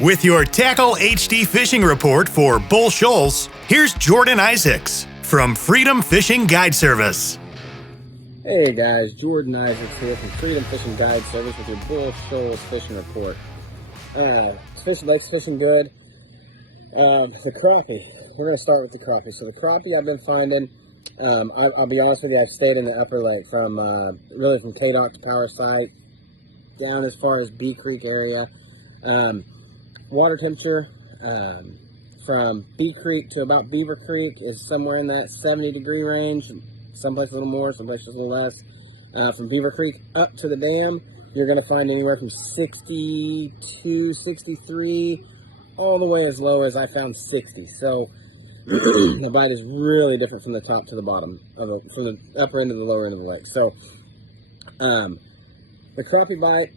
With your Tackle HD fishing report for Bull Shoals, here's Jordan Isaacs from Freedom Fishing Guide Service. Hey guys, Jordan Isaacs here from Freedom Fishing Guide Service with your Bull Shoals fishing report. Lake's fishing good. The crappie, we're going to start with the crappie. So the crappie I've been finding, I'll be honest with you, I've stayed in the upper lake from really from K-Dock to Power Site, down as far as Bee Creek area. Water temperature from Bee Creek to about Beaver Creek is somewhere in that 70-degree range. Someplace a little more, someplace just a little less. From Beaver Creek up to the dam, you're going to find anywhere from 62, 63, all the way as low as I found 60. So the bite is really different from the top to the bottom, from the upper end to the lower end of the lake. So the crappie bite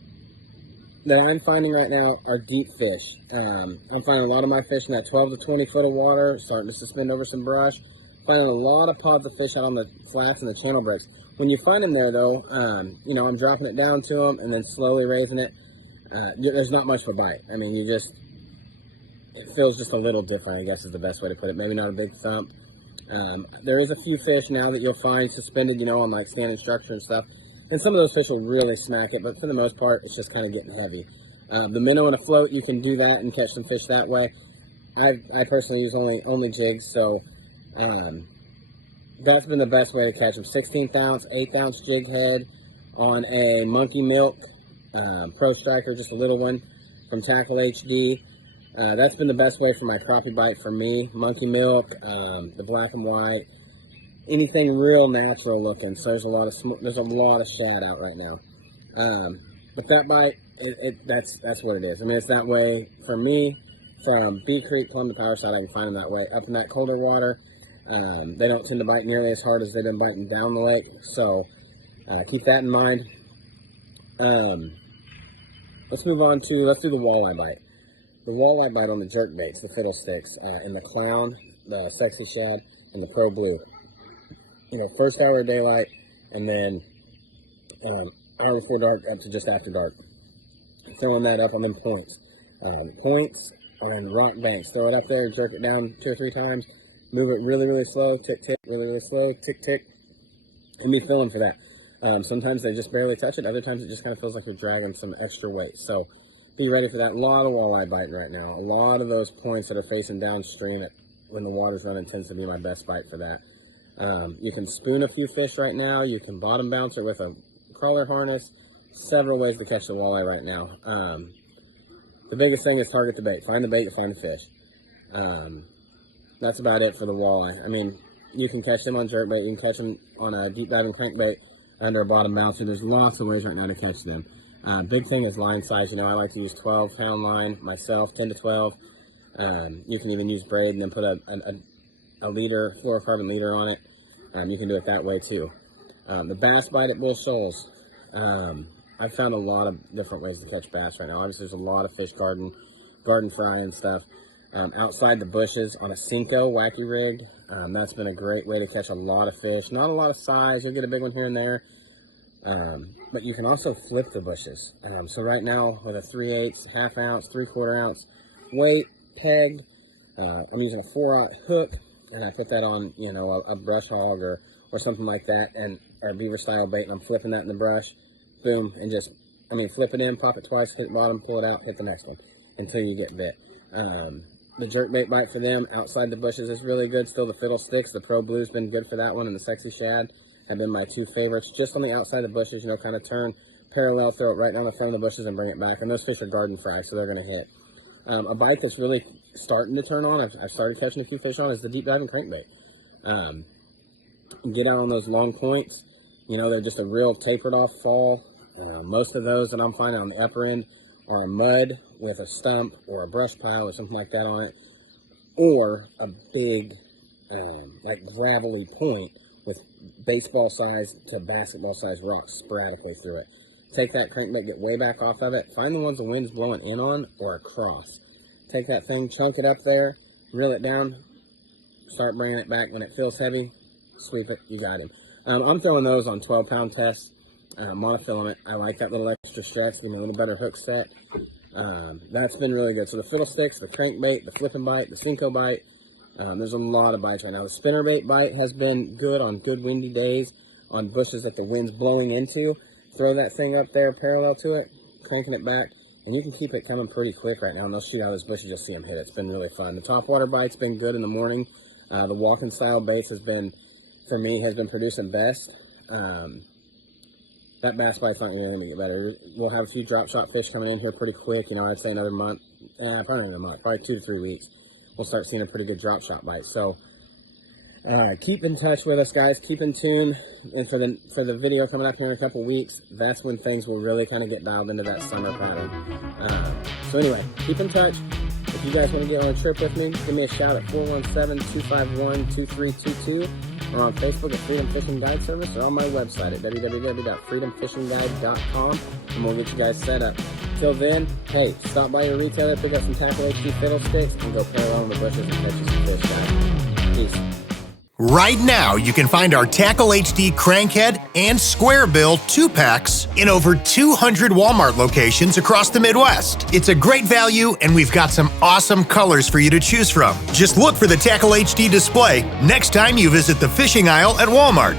that I'm finding right now are deep fish. I'm finding a lot of my fish in that 12 to 20 foot of water, starting to suspend over some brush. Finding a lot of pods of fish out on the flats and the channel breaks. When you find them there though, I'm dropping it down to them and then slowly raising it. There's not much of a bite. I mean, it feels just a little different, I guess is the best way to put it. Maybe not a big thump. There is a few fish now that you'll find suspended, on like standing structure and stuff. And some of those fish will really smack it, but for the most part, it's just kind of getting heavy. The minnow and a float, you can do that and catch some fish that way. I personally use only jigs, so that's been the best way to catch them. 16th ounce, 8th ounce jig head on a Monkey Milk Pro Striker, just a little one from Tackle HD. That's been the best way for my crappie bite for me. Monkey Milk, the black and white. Anything real natural looking. So there's a lot of shad out right now. But that bite, that's what it is. I mean, it's that way for me. From Bee Creek, Plum to Power Side, I can find them that way. Up in that colder water, they don't tend to bite nearly as hard as they've been biting down the lake. So keep that in mind. Let's do the walleye bite. The walleye bite on the jerk baits, the fiddlesticks, in the clown, the sexy shad, and the pro blue. First hour of daylight, and then hour before dark up to just after dark. Throwing that up on them points. Points on rock banks. Throw it up there, jerk it down 2 or 3 times, move it really, really slow, tick, tick, really, really slow, tick, tick, and be feeling for that. Sometimes they just barely touch it. Other times it just kind of feels like you're dragging some extra weight. So be ready for that. A lot of walleye biting right now. A lot of those points that are facing downstream when the water's running tends to be my best bite for that. You can spoon a few fish right now. You can bottom bounce it with a crawler harness. Several ways to catch the walleye right now. The biggest thing is target the bait. Find the bait, you find the fish. That's about it for the walleye. I mean, you can catch them on jerkbait. You can catch them on a deep diving crankbait under a bottom bouncer. There's lots of ways right now to catch them. Big thing is line size. I like to use 12-pound line myself, 10 to 12. You can even use braid and then put a leader, fluorocarbon leader on it. You can do it that way too. The bass bite at Bull Shoals. I've found a lot of different ways to catch bass right now. Obviously, there's a lot of fish garden fry and stuff. Outside the bushes on a Cinco wacky rig. That's been a great way to catch a lot of fish. Not a lot of size. You'll get a big one here and there. But you can also flip the bushes. So right now with a 3/8, half ounce, 3/4 ounce weight pegged, I'm using a 4/0 hook. And I put that on, a brush hog or something like that, or a beaver style bait, and I'm flipping that in the brush, boom, and flip it in, pop it twice, hit the bottom, pull it out, hit the next one, until you get bit. The jerk bait bite for them, outside the bushes, is really good. Still the fiddlesticks, the pro blue's been good for that one, and the sexy shad have been my 2 favorites. Just on the outside of the bushes, kind of turn parallel, throw it right down the front of the bushes and bring it back, and those fish are garden fry, so they're going to hit. A bite that's really starting to turn on, I've started catching a few fish on, is the deep diving crankbait. Get out on those long points. They're just a real tapered off fall. Most of those that I'm finding on the upper end are mud with a stump or a brush pile or something like that on it, or a big like gravelly point with baseball size to basketball size rocks sporadically through it. Take that crankbait, get way back off of it, find the ones the wind's blowing in on or across. Take that thing, chunk it up there, reel it down, start bringing it back. When it feels heavy, sweep it, you got him. I'm throwing those on 12-pound tests, monofilament. I like that little extra stretch, give me a little better hook set. That's been really good. So the fiddlesticks, the crankbait, the flipping bite, the Cinco bite, there's a lot of bites right now. The spinnerbait bite has been good on good windy days, on bushes that the wind's blowing into. Throw that thing up there parallel to it, cranking it back, and you can keep it coming pretty quick right now, and they'll shoot out of this bush and just see them hit. It's been really fun. The topwater bite's been good in the morning. The walking style baits has been, for me, has been producing best. That bass bite's not even going to get better. We'll have a few drop shot fish coming in here pretty quick. You know, I'd say another month, probably another month, probably 2 to 3 weeks. We'll start seeing a pretty good drop shot bite. So, keep in touch with us, guys. Keep in tune. And for the video coming up here in a couple weeks, that's when things will really kind of get dialed into that summer pattern. So anyway, keep in touch. If you guys want to get on a trip with me, give me a shout at 417-251-2322. or on Facebook at Freedom Fishing Guide Service, or on my website at www.freedomfishingguide.com, and we'll get you guys set up. Till then, hey, stop by your retailer, pick up some Tackle HD fiddlesticks, and go play around in the bushes and catch you some fish, guys. Peace. Right now, you can find our Tackle HD Crankhead and Square Bill 2-packs in over 200 Walmart locations across the Midwest. It's a great value, and we've got some awesome colors for you to choose from. Just look for the Tackle HD display next time you visit the fishing aisle at Walmart.